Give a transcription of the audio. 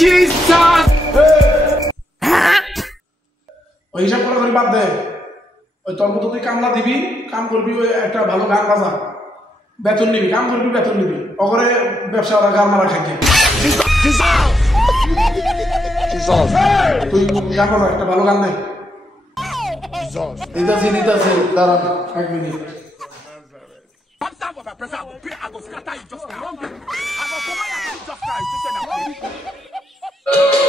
Jesus! ওই হিসাব করে বাদ দে ওই তোর মতো তুই কামলা দিবি কাম করবি ওই একটা ভালো গান বাজা বেতন নিবি কাম করবি বেতন নিবি ওখানে ব্যবসা গান মারা খাইকে তুই গান বাজা একটা ভালো গান নেই দিতাছি দাঁড়ান 1 মিনিট I